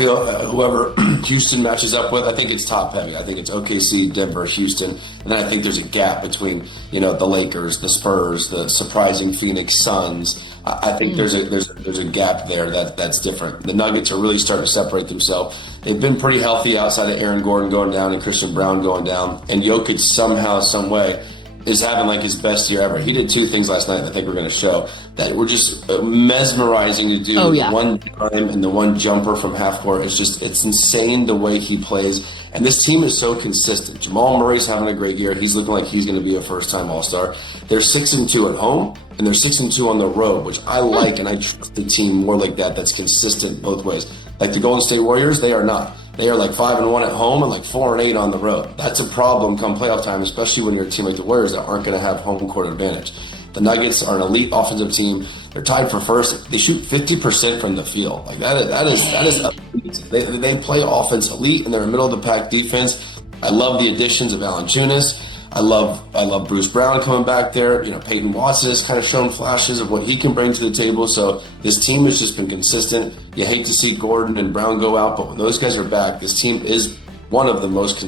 feel whoever Houston matches up with, I think it's top heavy. I think it's OKC, Denver, Houston, and then I think there's a gap between the Lakers, the Spurs, the surprising Phoenix Suns. I think there's a gap there that's different. The Nuggets are really starting to separate themselves. They've been pretty healthy outside of Aaron Gordon going down and Christian Brown going down, and Jokic somehow, some way, is having like his best year ever. He did two things last night that I think we're going to show that were just mesmerizing to do. Oh, yeah. The one time and the one jumper from half court is just, it's insane the way he plays. And this team is so consistent. Jamal Murray's having a great year. He's looking like he's going to be a first-time All-Star. They're 6-2 at home, and they're 6-2 on the road, which I like, and I trust the team more like that. That's consistent both ways. Like the Golden State Warriors, they are not. They are like 5-1 at home and like 4-8 on the road. That's a problem come playoff time, especially when you're a team like the Warriors that aren't going to have home court advantage. The Nuggets are an elite offensive team. They're tied for first. They shoot 50% from the field. Like that is elite. They play offense elite, and they're a middle of the pack defense. I love the additions of Valanciunas. I love Bruce Brown coming back there. Peyton Watson has kind of shown flashes of what he can bring to the table. So this team has just been consistent. You hate to see Gordon and Brown go out, but when those guys are back, this team is one of the most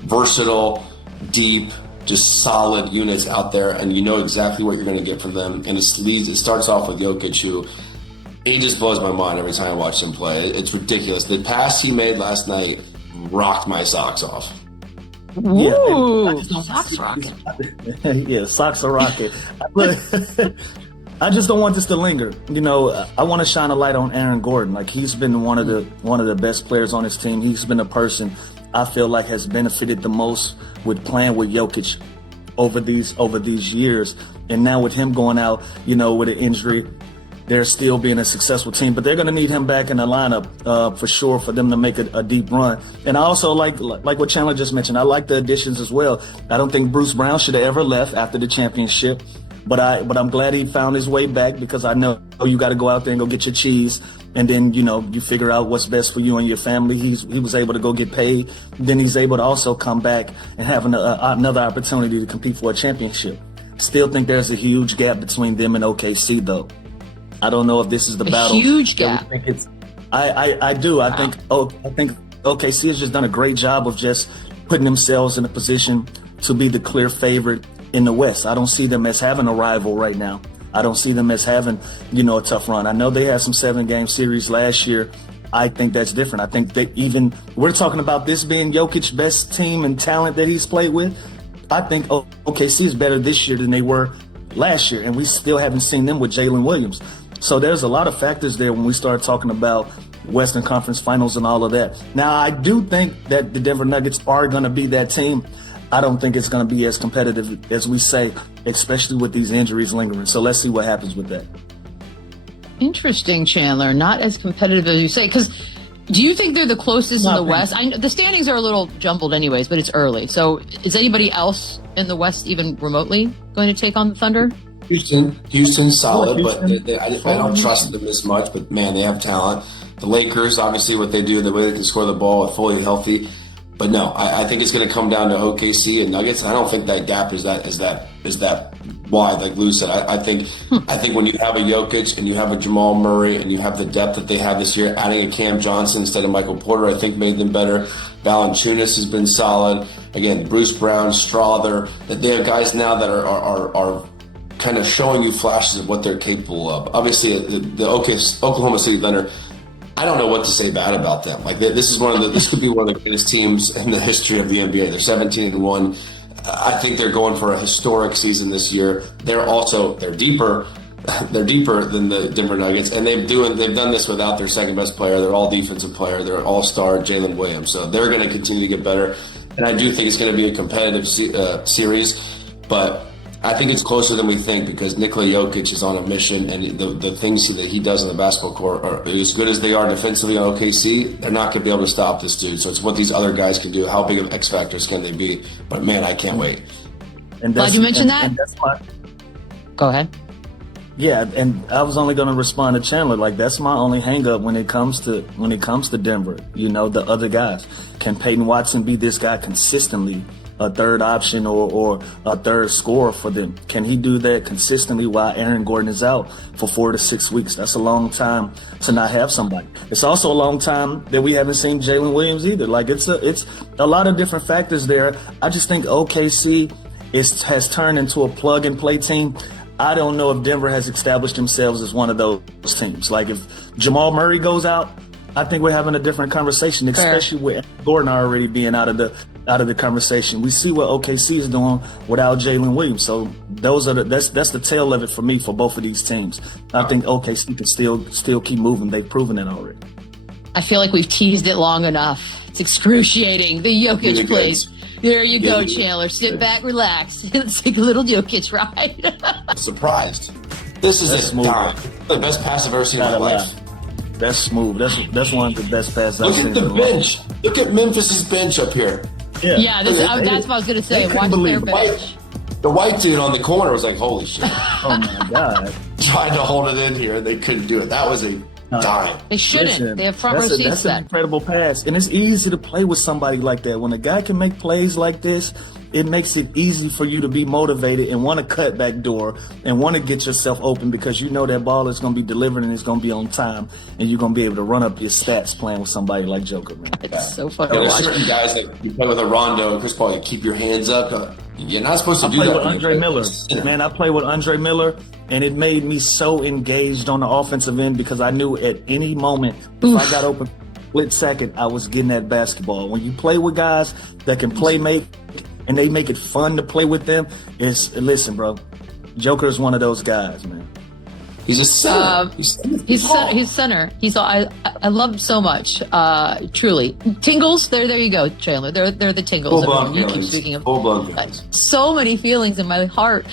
versatile, deep, just solid units out there, and you know exactly what you're going to get from them. And it starts off with Jokic, who he just blows my mind every time I watch him play. It's ridiculous. The pass he made last night rocked my socks off. Ooh, socks rocket. Yeah, socks are rocket. I just don't want this to linger. I want to shine a light on Aaron Gordon. Like, he's been one of the best players on his team. He's been a person I feel like has benefited the most with playing with Jokic over these years. And now with him going out, with an injury, they're still being a successful team, but they're going to need him back in the lineup for sure for them to make a deep run. And I also like what Chandler just mentioned. I like the additions as well. I don't think Bruce Brown should have ever left after the championship, but I'm glad he found his way back, because I know you got to go out there and go get your cheese, and then you figure out what's best for you and your family. He was able to go get paid. Then he's able to also come back and have another opportunity to compete for a championship. Still think there's a huge gap between them and OKC though. I don't know if this is the battle. Huge gap. I do. I think OKC has just done a great job of just putting themselves in a position to be the clear favorite in the West. I don't see them as having a rival right now. I don't see them as having, a tough run. I know they had some 7-game series last year. I think that's different. I think that we're talking about this being Jokic's best team and talent that he's played with. I think OKC is better this year than they were last year, and we still haven't seen them with Jalen Williams. So there's a lot of factors there when we start talking about Western Conference Finals and all of that. Now, I do think that the Denver Nuggets are going to be that team. I don't think it's going to be as competitive as we say, especially with these injuries lingering. So let's see what happens with that. Interesting, Chandler. Not as competitive as you say, because do you think they're the closest in the West? I know the standings are a little jumbled anyways, but it's early. So is anybody else in the West even remotely going to take on the Thunder? Houston's solid, but I don't trust them as much. But man, they have talent. The Lakers, obviously, what they do, the way they can score the ball, fully healthy. But no, I think it's going to come down to OKC and Nuggets. I don't think that gap is that wide, like Lou said. I think when you have a Jokic and you have a Jamal Murray and you have the depth that they have this year, adding a Cam Johnson instead of Michael Porter, I think made them better. Valanciunas has been solid. Again, Bruce Brown, Strother. That they have guys now that are kind of showing you flashes of what they're capable of. Obviously, the Oklahoma City Thunder, I don't know what to say bad about them. Like, this could be one of the greatest teams in the history of the NBA. They're 17-1. I think they're going for a historic season this year. They're deeper. They're deeper than the Denver Nuggets, and they've done this without their second best player, their all defensive player, their all-star Jalen Williams. So they're going to continue to get better, and I do think it's going to be a competitive series, but I think it's closer than we think, because Nikola Jokic is on a mission, and the things that he does on the basketball court are as good as they are defensively on OKC. They're not going to be able to stop this dude. So it's what these other guys can do. How big of X factors can they be? But man, I can't wait. And glad you mentioned that. Go ahead. Yeah, and I was only going to respond to Chandler. Like, that's my only hang up when it comes to Denver. The other guys. Can Peyton Watson be this guy consistently a third option or a third scorer for them? Can he do that consistently while Aaron Gordon is out for 4 to 6 weeks? That's a long time to not have somebody. It's also a long time that we haven't seen Jalen Williams either. Like it's a lot of different factors there. I just think OKC has turned into a plug and play team. I don't know if Denver has established themselves as one of those teams. Like if Jamal Murray goes out, I think we're having a different conversation, especially with Gordon already being out of the conversation. We see what OKC is doing without Jalen Williams. So that's the tail of it for me for both of these teams. I think OKC can still keep moving. They've proven that already. I feel like we've teased it long enough. It's excruciating. The Jokic plays. There you go, Chandler. Sit back, relax. Let's take a little Jokic ride. Surprised. This is the best pass I've ever seen in my life. That's smooth. That's one of the best passes I've seen. Look at the bench. Look at Memphis's bench up here. Yeah, that's what I was going to say. Watch their bench. The white dude on the corner was like, holy shit. Oh, my God. Trying to hold it in here, and they couldn't do it. That was a dime. They shouldn't. Listen, they have front row seats. That's an incredible pass. And it's easy to play with somebody like that. When a guy can make plays like this, it makes it easy for you to be motivated and want to cut back door and want to get yourself open because you know that ball is going to be delivered and it's going to be on time and you're going to be able to run up your stats playing with somebody like Joker, man. It's so fucking There's certain guys that you play with a Rondo and Chris Paul, you keep your hands up. You're not supposed to do that. I play with Andre Miller. Man, I play with Andre Miller, and it made me so engaged on the offensive end because I knew at any moment if I got open split second, I was getting that basketball. When you play with guys that can play make and they make it fun to play with them, listen, bro, Joker is one of those guys, man. He's a center. He's center. I love him so much. Truly, tingles. There you go, Chandler. They're the tingles. You keep speaking of so many feelings in my heart.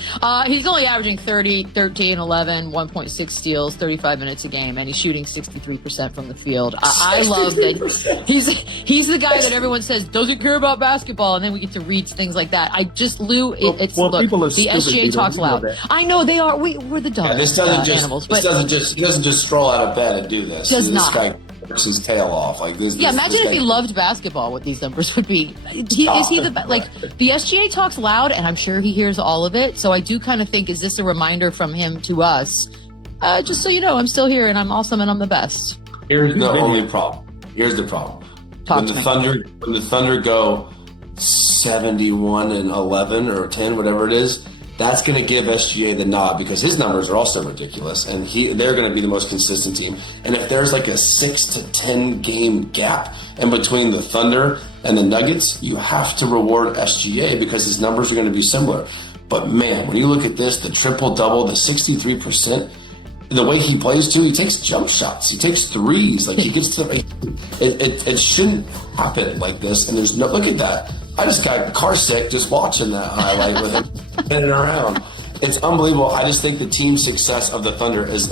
He's only averaging 30, 13, 11, 1.6 steals, 35 minutes a game, and he's shooting 63% from the field. I love that. He's the guy that everyone says doesn't care about basketball, and then we get to read things like that. Look, the SGA talks loud. I know they are. We're the dogs. This doesn't just. He doesn't just stroll out of bed and do this. Does this not. Guy works his tail off like this. Imagine if he loved basketball. What these numbers would be. Is he the SGA talks loud, and I'm sure he hears all of it. So I do kind of think, is this a reminder from him to us? Just so you know, I'm still here and I'm awesome and I'm the best. Here's the only problem. Here's the problem. When the Thunder go 71-11 or 10, whatever it is. That's going to give SGA the nod because his numbers are also ridiculous, and they're going to be the most consistent team. And if there's like a 6 to 10 game gap in between the Thunder and the Nuggets, you have to reward SGA because his numbers are going to be similar. But man, when you look at this, the triple-double, the 63%, the way he plays too, he takes jump shots, he takes threes, like he gets to it shouldn't happen like this. And there's no look at that. I just got car sick just watching that highlight with him spinning around. It's unbelievable. I just think the team success of the Thunder is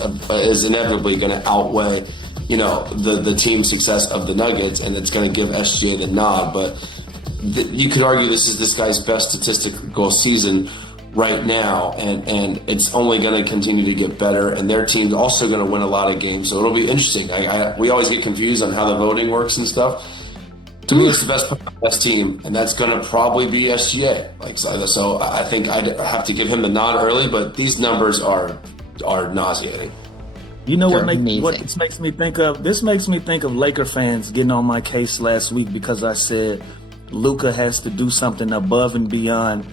inevitably going to outweigh, the team success of the Nuggets, and it's going to give SGA the nod. But you could argue this is this guy's best statistical season right now, and it's only going to continue to get better. And their team's also going to win a lot of games, so it'll be interesting. We always get confused on how the voting works and stuff. To me, it's the best team, and that's going to probably be SGA. So I think I'd have to give him the nod early, but these numbers are nauseating. You know what this makes me think of? This makes me think of Laker fans getting on my case last week because I said Luka has to do something above and beyond